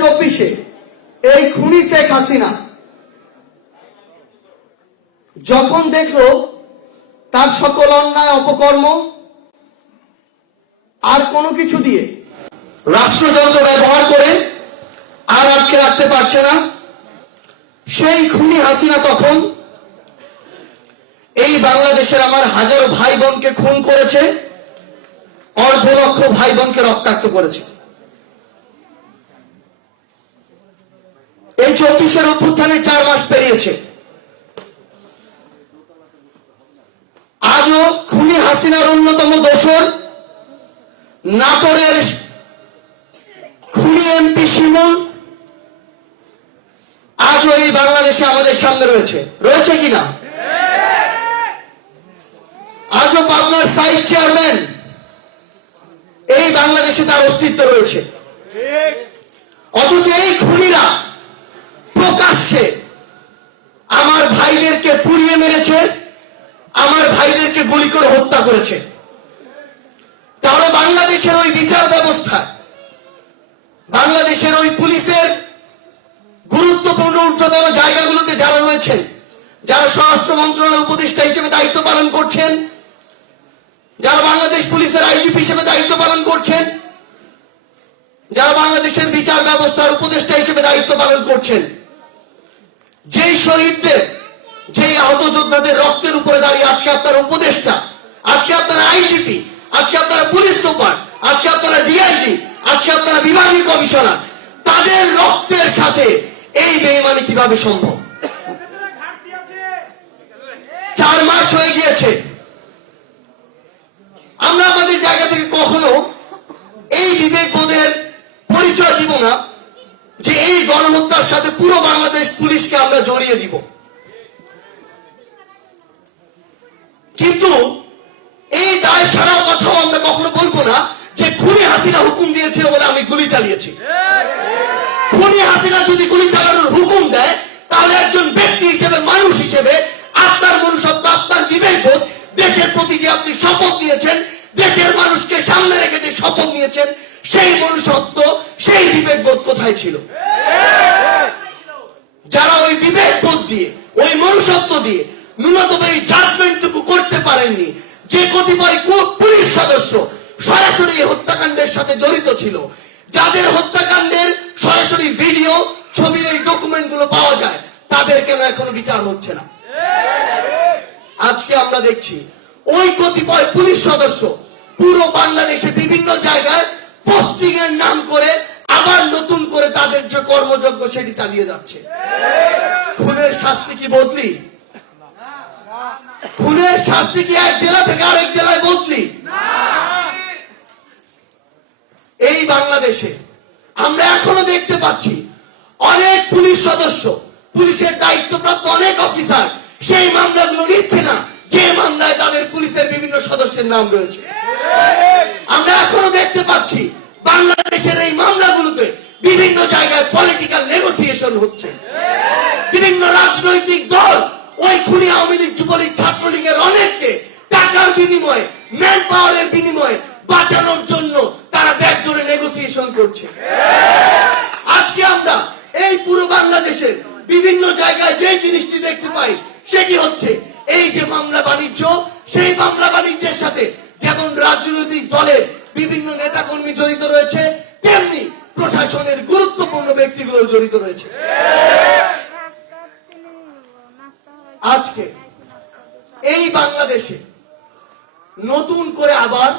চব্বিশে এই খুনি শেখ হাসিনা যখন দেখল তার সকল অন্যায়, অপকর্ম আর কোনো কিছু দিয়ে রাষ্ট্রযন্ত্র ব্যবহার করে আর আটকে রাখতে পারছে না, সেই খুনি হাসিনা তখন এই বাংলাদেশের আমার হাজারো ভাই বোনকে খুন করেছে, অর্ধ লক্ষ ভাই বোনকে রক্তাক্ত করেছে। এই চব্বিশের অভ্যুত্থানের চার মাস পেরিয়েছে। আজও খুনি হাসিনার অন্যতম দোসর নাটোরের খুনি এমপি শিমুল আজও এই বাংলাদেশে আমাদের সামনে রয়েছে। রয়েছে কিনা আজও পাবনার সাইড চেয়ারম্যান এই বাংলাদেশে তার অস্তিত্ব রয়েছে। অথচ এই খুনিরা প্রকাশ্যে আমার ভাইদেরকে পুড়িয়ে মেরেছে, আমার ভাইদেরকে গুলি করে হত্যা করেছে। তাহলে বাংলাদেশের ওই বিচার ব্যবস্থা বাংলাদেশের ওই পুলিশের গুরুত্বপূর্ণ উচ্চতম জায়গাগুলোতে যারা রয়েছেন, যারা স্বরাষ্ট্র মন্ত্রণালয় উপদেষ্টা হিসেবে দায়িত্ব পালন করছেন, যারা বাংলাদেশ পুলিশের আইজিপি হিসেবে দায়িত্ব পালন করছেন, যারা বাংলাদেশের বিচার ব্যবস্থার উপদেষ্টা হিসেবে দায়িত্ব পালন করছেন যেই শহীদদের, যেই আহত যোদ্ধাদের রক্তের উপরে দাঁড়িয়ে আজকে আপনার উপদেষ্টা, আজকে আপনারা আইজিপি, আজকে আপনারা পুলিশ সুপার, আজকে আপনারা ডিআইজি, আজকে আপনারা বিভাগীয় কমিশনার, তাদের রক্তের সাথে এই বেইমানি কীভাবে সম্ভব? চার মাস হয়ে গিয়েছে আমরা আমাদের জায়গা থেকে কখনো এই বিবেকবোধের পরিচয় দিব না যে এই গণহত্যার সাথে পুরো বাংলাদেশ পুলিশকে আমরা জড়িয়ে দিব। কিন্তু এই দায় সারা কথাও আমরা কখনো বলব না যে খুনি হাসিনা হুকুম দিয়েছিল বলে আমি গুলি চালিয়েছি। খুনি হাসিনা যদি গুলি চালানোর হুকুম দেয়, তাহলে একজন ব্যক্তি হিসেবে, মানুষ হিসেবে আপনার মনুষ্যত্ব, আপনার বিবেকবোধ, দেশের প্রতি যে আপনি শপথ নিয়েছেন, দেশের মানুষকে সামনে রেখে যে শপথ নিয়েছেন, সেই মনুষ্যত্ব, সেই বিবেকবোধ কোথায় ছিল? দিয়ে, ওই মনুষ্যত্ব দিয়ে ন্যূনতম এই জাজমেন্টটুকু করতে পারেননি। যে কতিপয় পুলিশ সদস্য সরাসরি হত্যাকাণ্ডের সাথে জড়িত ছিল, যাদের হত্যাকাণ্ডের সরাসরি ভিডিও ছবির এই ডকুমেন্টগুলো পাওয়া যায়, তাদের কেন এখনও বিচার হচ্ছে না? আজকে আমরা দেখছি, ওই কতিপয় পুলিশ সদস্য পুরো বাংলাদেশে বিভিন্ন জায়গায় পোস্টিং এর নাম করে আবার নতুন করে তাদের যে কর্মযজ্ঞ সেটি চালিয়ে যাচ্ছে। খুনের শাস্তি কি বদলি? খুনের শাস্তি কি এক জেলা থেকে আরেক জেলায় বদলি? এই বাংলাদেশে আমরা এখনও দেখতে পাচ্ছি অনেক পুলিশ সদস্য, পুলিশের দায়িত্বপ্রাপ্ত অনেক অফিসার সেই মামলাগুলো নিচ্ছে না, যে মামলায় তাদের পুলিশের বিভিন্ন সদস্যের নাম রয়েছে। আমরা এখনও দেখতে পাচ্ছি বাংলাদেশের এই মামলাগুলোতে বিভিন্ন জায়গায় পলিটিক্যাল নেগোসিয়েশন হচ্ছে। বিভিন্ন রাজনৈতিক দল ওই খুনি আওয়ামী লীগ, যুবলীগ, ছাত্রলীগের অনেককে টাকার বিনিময়ে ম্যান পাওয়ারের বিনিময়ে বাঁচানোর জন্য তারা ব্যাগ ধরে নেগোসিয়েশন করছে। আজকে আমরা এই পুরো বাংলাদেশে বিভিন্ন জায়গায় যে জিনিসটি দেখতে পাই, সেটি হচ্ছে এই যে মামলা বাণিজ্য, সেই মামলা বাণিজ্যের সাথে যেমন রাজনৈতিক দলের বিভিন্ন নেতাকর্মী জড়িত রয়েছে, তেমনি প্রশাসনের গুরুত্বপূর্ণ ব্যক্তিগুলো জড়িত রয়েছে। আজকে এই বাংলাদেশে নতুন করে আবার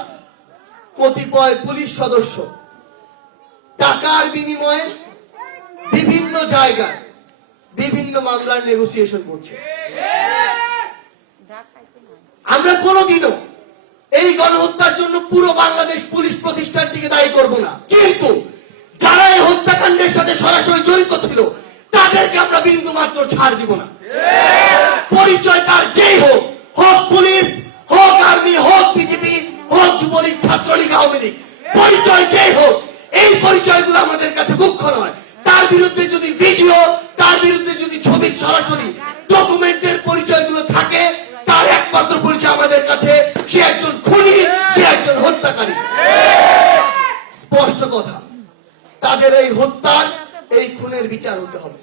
কতিপয় পুলিশ সদস্য টাকার বিনিময়ে বিভিন্ন জায়গায় বিভিন্ন মামলার নেগোসিয়েশন করছে। আমরা কোনোদিনও এই গণহত্যার জন্য পুরো বাংলাদেশ পুলিশ প্রতিষ্ঠানটিকে দায়ী করব না। কিন্তু যারা এই হত্যাকাণ্ডের সাথে সরাসরি জড়িত ছিল, তাদেরকে আমরা বিন্দু মাত্র ছাড় দিব না পরিচয় তার যেই হোক হোক পুলিশ হোক আর্মি হোক বিজেপি হোক যুবলীগ ছাত্রলীগ আওয়ামী লীগ পরিচয় যেই হোক এই পরিচয়গুলো আমাদের কাছে মুখ্য নয় তার বিরুদ্ধে যদি ভিডিও, তার বিরুদ্ধে যদি ছবি সরাসরি ডকুমেন্টের পরিচয়গুলো থাকে, তার একমাত্র পরিচয় আমাদের কাছে, সে একজন খুনি, সে একজন হত্যাকারী। স্পষ্ট কথা, তাদের এই হত্যার, এই খুনের বিচার হতে হবে।